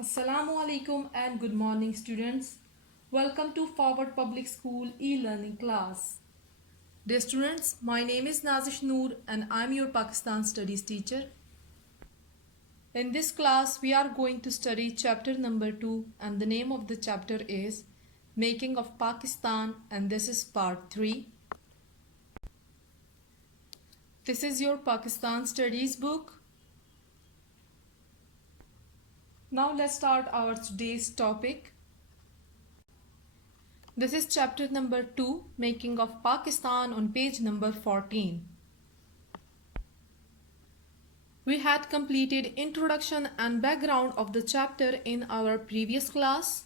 Assalamu alaikum and good morning students. Welcome to Forward Public School e-learning class. Dear students, my name is Nazish Noor and I am your Pakistan Studies teacher. In this class we are going to study chapter number 2 and the name of the chapter is Making of Pakistan and this is part 3. This is your Pakistan Studies book. Now let's start our today's topic. This is chapter number 2, Making of Pakistan, on page number 14. We had completed introduction and background of the chapter in our previous class.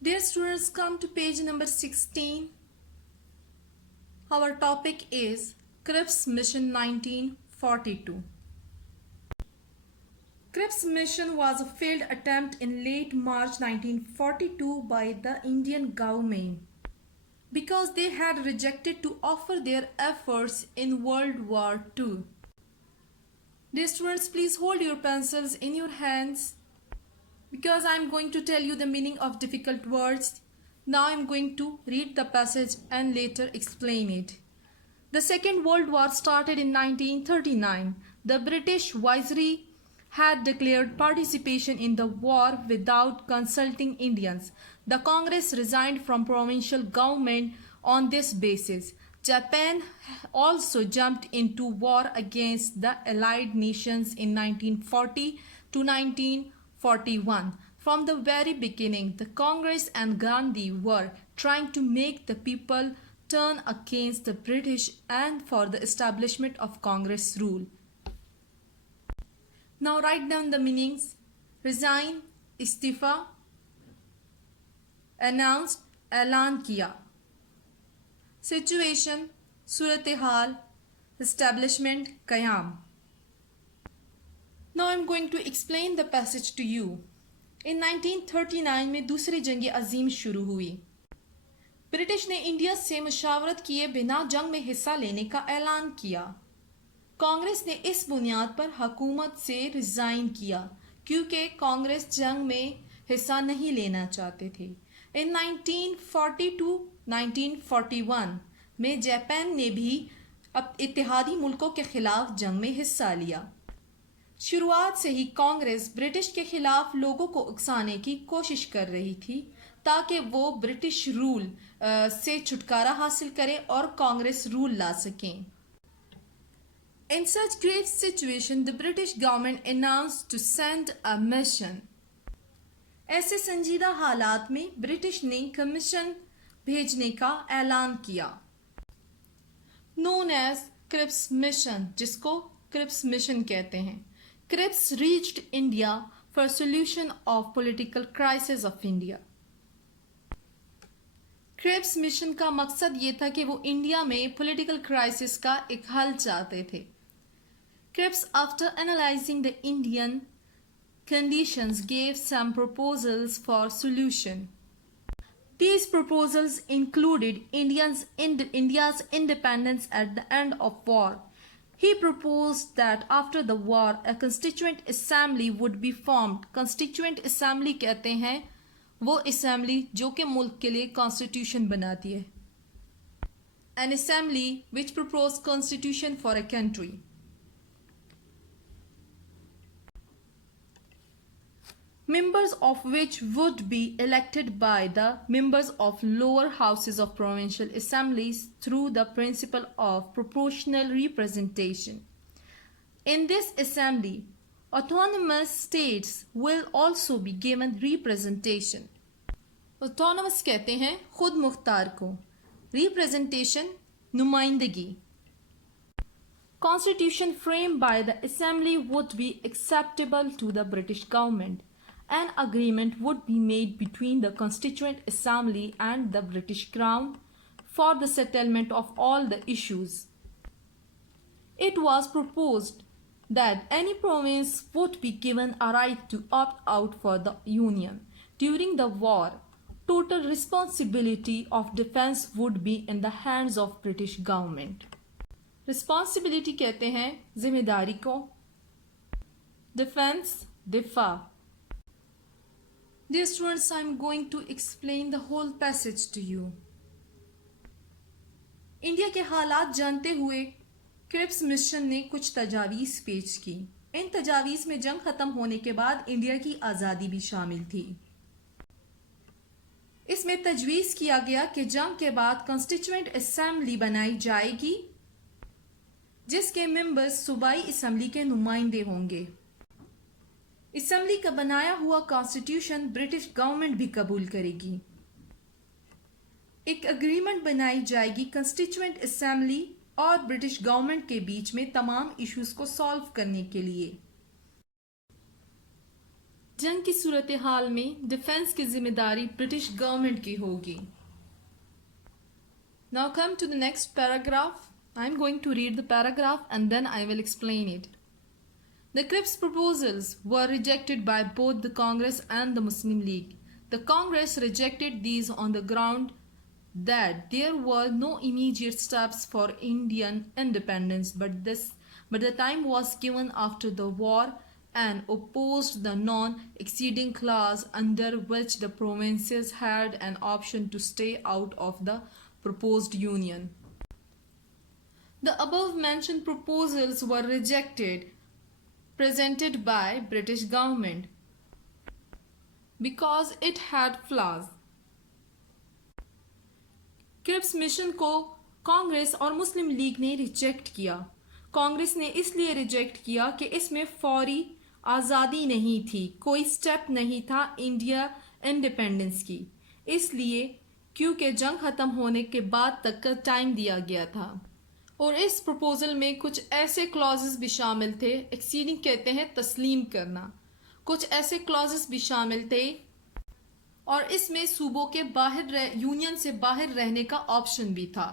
Dear students, come to page number 16. Our topic is Cripps Mission 1942. Cripps mission was a failed attempt in late March 1942 by the Indian government because they had rejected to offer their efforts in World War II. Dear students, please hold your pencils in your hands because I am going to tell you the meaning of difficult words. Now I am going to read the passage and later explain it. The Second World War started in 1939. The British Viceroy had declared participation in the war without consulting Indians. The Congress resigned from provincial government on this basis. Japan also jumped into war against the Allied nations in 1940 to 1941. From the very beginning, the Congress and Gandhi were trying to make the people turn against the British and for the establishment of Congress rule. Now write down the meanings. Resign, istifa, announced, ऐलान किया. Situation, सूरत-ए-हाल, establishment, क़याम. Now I am going to explain the passage to you. In 1939 में दूसरी जंग अजीम शुरू हुई. British ने India से मशावरत किए बिना जंग में हिस्सा लेने का ऐलान किया. कांग्रेस ने इस बुनियाद पर हुकूमत से रिजाइन किया क्योंकि कांग्रेस जंग में हिस्सा नहीं लेना चाहते थे. इन 1940-1941 में जापान ने भी अब इत्तेहादी मुल्कों के खिलाफ जंग में हिस्सा लिया. शुरुआत से ही कांग्रेस ब्रिटिश के खिलाफ लोगों को उकसाने की कोशिश कर रही थी ताकि वो ब्रिटिश रूल से छुटकारा हासिल करें और कांग्रेस रूल ला सकें. In such grave situation, the British government announced to send a mission. ऐसे संजीदा हालात में ब्रिटिश ने कमीशन भेजने का ऐलान किया. Known as Cripps Mission, जिसको Cripps Mission कहते हैं. Cripps reached India for solution of political crisis of India. Cripps Mission का मकसद ये था कि वो इंडिया में political crisis का एक हल चाहते थे. Cripps, after analyzing the Indian conditions, gave some proposals for solution. These proposals included India's independence at the end of war. He proposed that after the war, a constituent assembly would be formed. Constituent assembly कहते हैं वो assembly जो कि मुल्क के लिए constitution बनाती है. An assembly which proposed constitution for a country. Members of which would be elected by the members of lower houses of provincial assemblies through the principle of proportional representation. In this assembly, autonomous states will also be given representation. Autonomous कहते हैं खुद मुख्तार को. Representation नुमाइंदगी. Constitution framed by the assembly would be acceptable to the British government. An agreement would be made between the Constituent Assembly and the British Crown for the settlement of all the issues. It was proposed that any province would be given a right to opt out for the Union. During the war, total responsibility of defense would be in the hands of British government. Responsibility कहते हैं जिम्मेदारी को. Defense दिफा. Dear students, I am going to explain the whole passage to you. India के हालात जानते हुए Cripps mission ने कुछ तजावीज़ पेश की. इन तजावीज़ में जंग ख़त्म होने के बाद इंडिया की आज़ादी भी शामिल थी. इसमें तजवीज़ किया गया कि जंग के बाद कॉन्स्टिट्यूएंट असेंबली बनाई जाएगी जिसके मेंबर्स सूबाई असेंबली के नुमाइंदे होंगे. असेंबली का बनाया हुआ कॉन्स्टिट्यूशन ब्रिटिश गवर्नमेंट भी कबूल करेगी. एक एग्रीमेंट बनाई जाएगी कॉन्स्टिट्यूएंट असेंबली और ब्रिटिश गवर्नमेंट के बीच में तमाम इश्यूज को सॉल्व करने के लिए. जंग की सूरत हाल में डिफेंस की जिम्मेदारी ब्रिटिश गवर्नमेंट की होगी. Now come to the next paragraph. I am going to read the paragraph and then I will explain it. The Cripps proposals were rejected by both the Congress and the Muslim League. The Congress rejected these on the ground that there were no immediate steps for Indian independence, but the time was given after the war and opposed the non-exceeding clause under which the provinces had an option to stay out of the proposed union. The above mentioned proposals were rejected presented by British government because it had flaws. Cripps mission को कांग्रेस और मुस्लिम league ने reject किया. कांग्रेस ने इसलिए reject किया कि इसमें फौरी आज़ादी नहीं थी, कोई स्टेप नहीं था इंडिया इंडिपेंडेंस की, इसलिए क्योंकि जंग ख़त्म होने के बाद तक का टाइम दिया गया था. और इस प्रपोजल में कुछ ऐसे क्लॉजेस भी शामिल थे, एक्सीडिंग कहते हैं तस्लीम करना, कुछ ऐसे क्लॉजेस भी शामिल थे और इसमें सूबों के बाहर यूनियन से बाहर रहने का ऑप्शन भी था.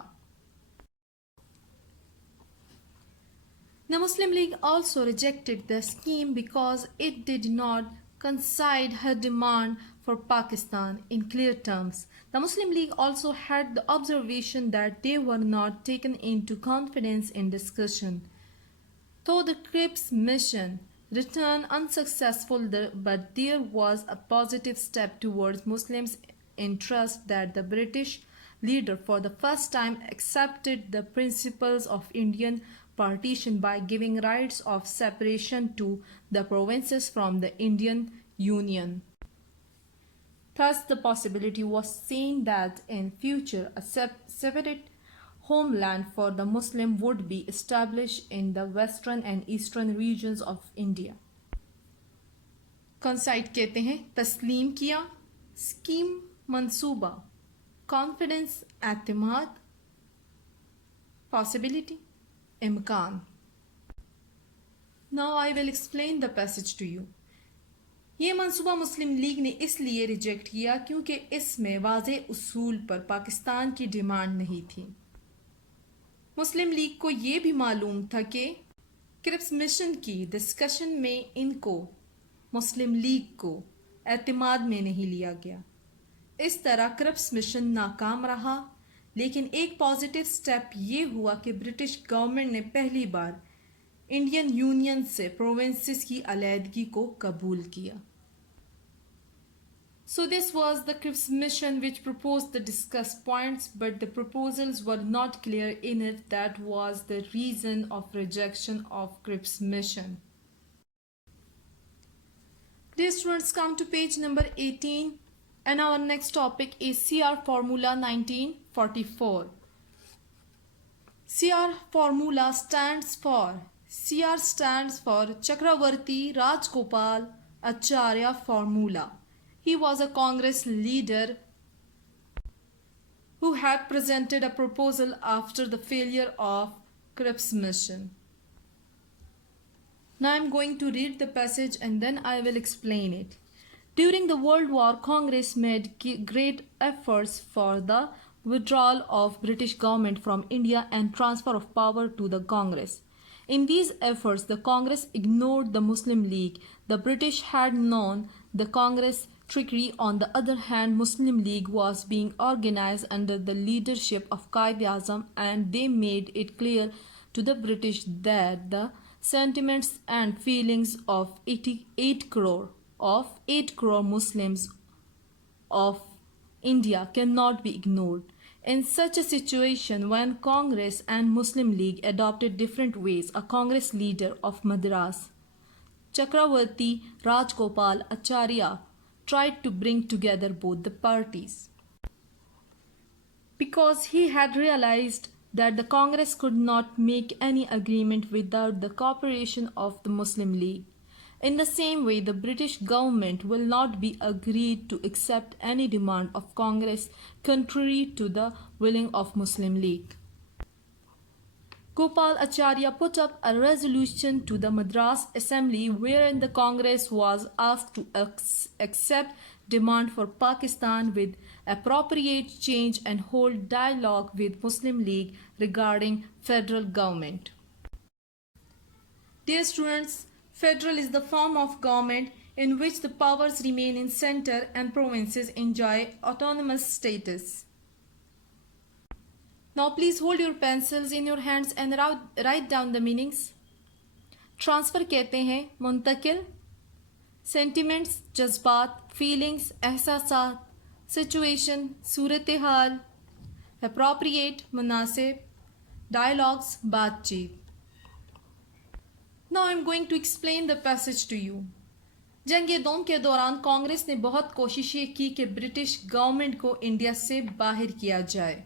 The Muslim League also rejected the scheme because it did not concede her demand for Pakistan in clear terms. The Muslim League also had the observation that they were not taken into confidence in discussion. Though the Cripps mission returned unsuccessful, but there was a positive step towards Muslims in trust that the British leader for the first time accepted the principles of Indian partition by giving rights of separation to the provinces from the Indian Union. Thus, the possibility was seen that in future a separate homeland for the Muslim would be established in the western and eastern regions of India. Concede कहते हैं तस्लीम किया, scheme मंसूबा, confidence एतमाद, possibility इम्कान. Now I will explain the passage to you. ये मंसूबा मुस्लिम league ने इसलिए रिजेक्ट किया क्योंकि इसमें वाज़े उसूल पर पाकिस्तान की डिमांड नहीं थी. मुस्लिम लीग को ये भी मालूम था कि क्रिप्स मिशन की डिस्कशन में इनको मुस्लिम लीग को एतमाद में नहीं लिया गया. इस तरह क्रिप्स मिशन नाकाम रहा, लेकिन एक पॉजिटिव स्टेप ये हुआ कि ब्रिटिश गवर्नमेंट ने पहली बार इंडियन यूनियन से प्रोविंसेस की अलहदगी को कबूल किया. So this was the Cripps mission which proposed the discussed points, but the proposals were not clear in it. That was the reason of rejection of Cripps mission. Dear students, come to page number 18 and our next topic is CR Formula 1944. CR Formula stands for Chakravarti Rajgopal Acharya Formula. He was a Congress leader who had presented a proposal after the failure of Cripps mission. Now I am going to read the passage and then I will explain it. During the World War, Congress made great efforts for the withdrawal of British government from India and transfer of power to the Congress. In these efforts, the Congress ignored the Muslim League. The British had known the Congress trickery. On the other hand, Muslim League was being organized under the leadership of Quaid-e-Azam, and they made it clear to the British that the sentiments and feelings of 8 crore Muslims of India cannot be ignored. In such a situation, when Congress and Muslim League adopted different ways, a Congress leader of Madras, Chakravarti Rajgopal Acharya, tried to bring together both the parties. Because he had realized that the Congress could not make any agreement without the cooperation of the Muslim League. In the same way, the British government will not be agreed to accept any demand of Congress contrary to the willing of Muslim League. Gopal Acharya put up a resolution to the Madras Assembly wherein the Congress was asked to accept demand for Pakistan with appropriate change and hold dialogue with Muslim League regarding federal government. Dear students, federal is the form of government in which the powers remain in center and provinces enjoy autonomous status. Now please hold your pencils in your hands and write down the meanings. Transfer कहते हैं मुंतकिल, sentiments जज्बात, feelings एहसासात, situation सूरत हाल, appropriate मुनासिब, dialogues बातचीत. Now I am going to explain the passage to you. जंग-ए-दौम के दौरान कांग्रेस ने बहुत कोशिशें की कि ब्रिटिश गवर्नमेंट को इंडिया से बाहर किया जाए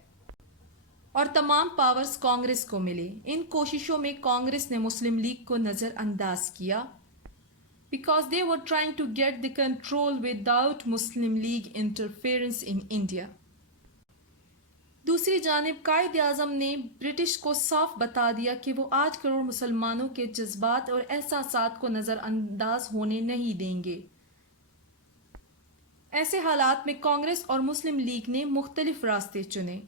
और तमाम पावर्स कांग्रेस को मिले. इन कोशिशों में कांग्रेस ने मुस्लिम लीग को नज़रअंदाज किया because they were trying to get the control without Muslim League interference in India. दूसरी जानिब कायद आज़म ने ब्रिटिश को साफ बता दिया कि वो 8 करोड़ मुसलमानों के जज्बात और एहसासात को नज़रअंदाज होने नहीं देंगे. ऐसे हालात में कांग्रेस और मुस्लिम लीग ने मुख्तलिफ रास्ते चुने.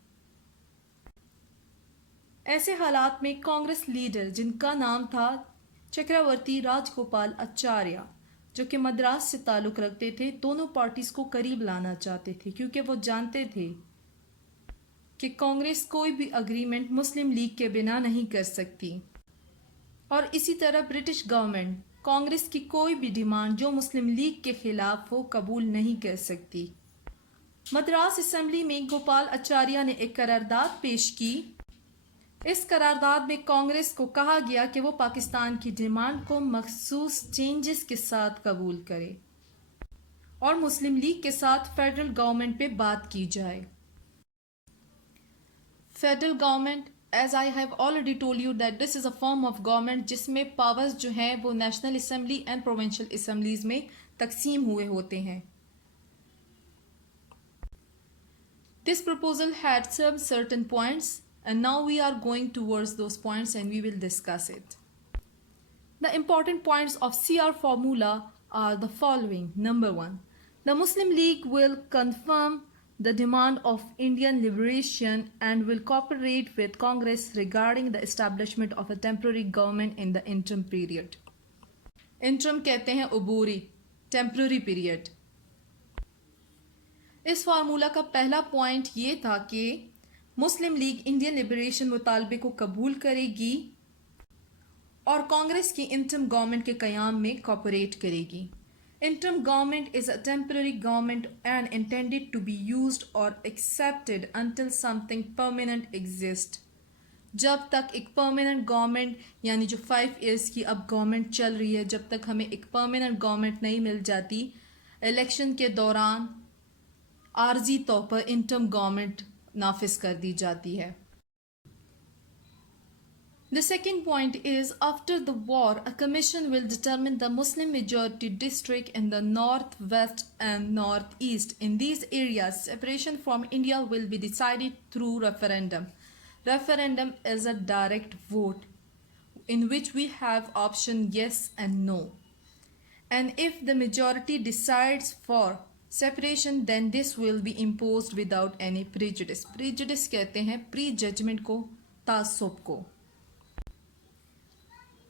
ऐसे हालात में कांग्रेस लीडर जिनका नाम था चक्रवर्ती राजगोपाल आचार्य, जो कि मद्रास से ताल्लुक़ रखते थे, दोनों पार्टीज को करीब लाना चाहते थे क्योंकि वो जानते थे कि कांग्रेस कोई भी अग्रीमेंट मुस्लिम लीग के बिना नहीं कर सकती और इसी तरह ब्रिटिश गवर्नमेंट कांग्रेस की कोई भी डिमांड जो मुस्लिम लीग के खिलाफ हो कबूल नहीं कर सकती. मद्रास असेंबली में गोपाल आचार्य ने एक करारदाद पेश की. इस करारदाद में कांग्रेस को कहा गया कि वो पाकिस्तान की डिमांड को मखसूस चेंजेस के साथ कबूल करे और मुस्लिम लीग के साथ फेडरल गवर्नमेंट पे बात की जाए. Federal government, as I have already told you that this is a form of government जिसमें पावर्स जो हैं वो national assembly and provincial assemblies में तकसीम हुए होते हैं. This proposal had some certain points. And now we are going towards those points and we will discuss it. The important points of CR formula are the following. Number 1, the Muslim League will confirm the demand of Indian liberation and will cooperate with Congress regarding the establishment of a temporary government in the interim period. Interim कहते हैं उबूरी, temporary period. इस formula का पहला point ये था कि मुस्लिम league Indian liberation मुतालबे को कबूल करेगी और कांग्रेस की इंटरम गवर्नमेंट के क़याम में कोऑपरेट करेगी. Interim government is a temporary government and intended to be used और accepted until something permanent exist. जब तक एक परमानेंट गवर्नमेंट, यानी जो 5 ईयर्स की अब गवर्नमेंट चल रही है, जब तक हमें एक परमानेंट गवर्नमेंट नहीं मिल जाती, इलेक्शन के दौरान आर्जी तौर पर इंटरम गवर्नमेंट नाफिज कर दी जाती है. The second point is, after the war, a commission will determine the Muslim majority district in the north, west and northeast. In these areas, separation from India will be decided through referendum. Referendum is a direct vote in which we have option yes and no. And if the majority decides for separation, then this will be imposed without any prejudice. Prejudice कहते हैं pre judgement को, तासुब को.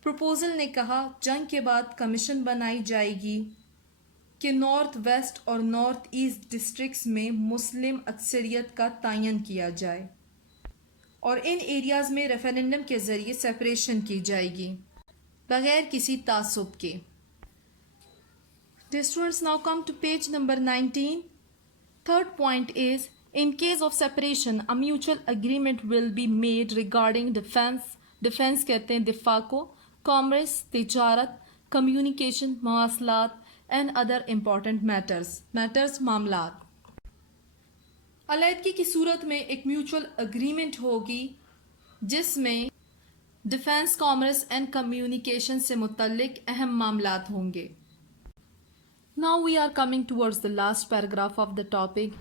Proposal ने कहा जंग के बाद commission बनाई जाएगी कि नॉर्थ वेस्ट और नॉर्थ ईस्ट डिस्ट्रिक्ट्स में मुस्लिम अक्सरियत का तयन किया जाए और इन एरियाज़ में रेफरेंडम के ज़रिए सेपरेशन की जाएगी. बगैर किसी तासुब के. Dear students, now come to page number 19. Third point is, in case of separation, a mutual agreement will be made regarding defense. Defense कहते हैं दिफा को, commerce, तिजारत, communication, मवासलात and other important matters. Matters मामलात. अलैदगी की सूरत में एक म्यूचुअल अग्रीमेंट होगी जिसमें डिफेंस, कॉमर्स एंड कम्युनिकेशन से मुतल्लिक अहम मामलात होंगे. Now we are coming towards the last paragraph of the topic.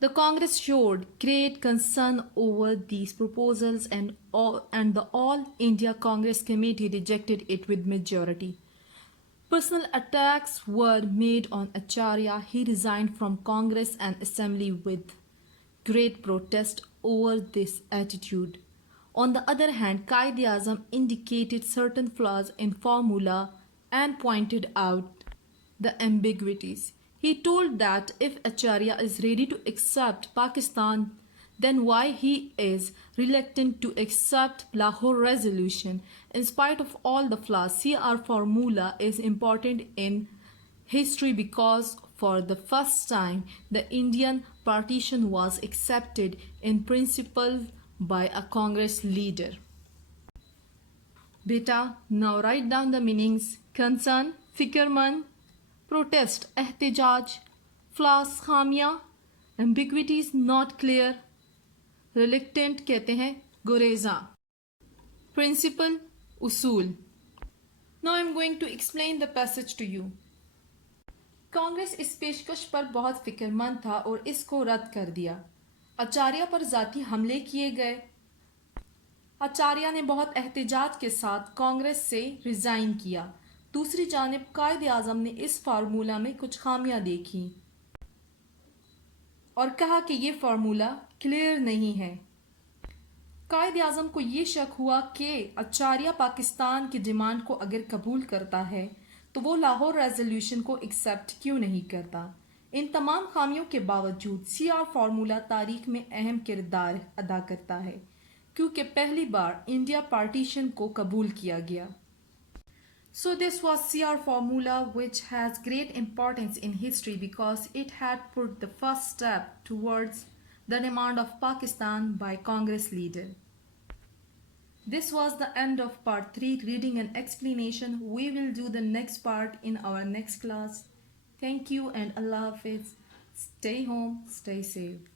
The Congress showed great concern over these proposals and the All India Congress Committee rejected it with majority. Personal attacks were made on Acharya. He resigned from Congress and Assembly with great protest over this attitude. On the other hand, Quaid-e-Azam indicated certain flaws in formula and pointed out the ambiguities. He told that if Acharya is ready to accept Pakistan, then why he is reluctant to accept Lahore resolution. In spite of all the flaws, CR formula is important in history because for the first time the Indian partition was accepted in principle by a Congress leader. Beta, now write down the meanings. Concern, fikrmand, protest, एहतिजाज, फ्लास, खामियाँ, ambiguities, not clear, reluctant कहते हैं गुरेजा, principle, उसूल. Now I am going to explain the passage to you. Congress इस पेशकश पर बहुत फिक्रमंद था और इसको रद्द कर दिया. आचार्य पर जाती हमले किए गए. आचार्य ने बहुत एहतिजाज के साथ कांग्रेस से रिजाइन किया. दूसरी जानिब कायद-ए-आज़म ने इस फार्मूला में कुछ खामियां देखी और कहा कि ये फार्मूला क्लियर नहीं है. कायद-ए-आज़म को ये शक हुआ कि आचार्य पाकिस्तान की डिमांड को अगर कबूल करता है तो वो लाहौर रेजोल्यूशन को एक्सेप्ट क्यों नहीं करता. इन तमाम खामियों के बावजूद CR फार्मूला तारीख में अहम किरदार अदा करता है क्योंकि पहली बार इंडिया पार्टीशन को कबूल किया गया. So this was CR formula, which has great importance in history because it had put the first step towards the demand of Pakistan by Congress leader. This was the end of part 3, reading and explanation. We will do the next part in our next class. Thank you and Allah Hafiz. Stay home, stay safe.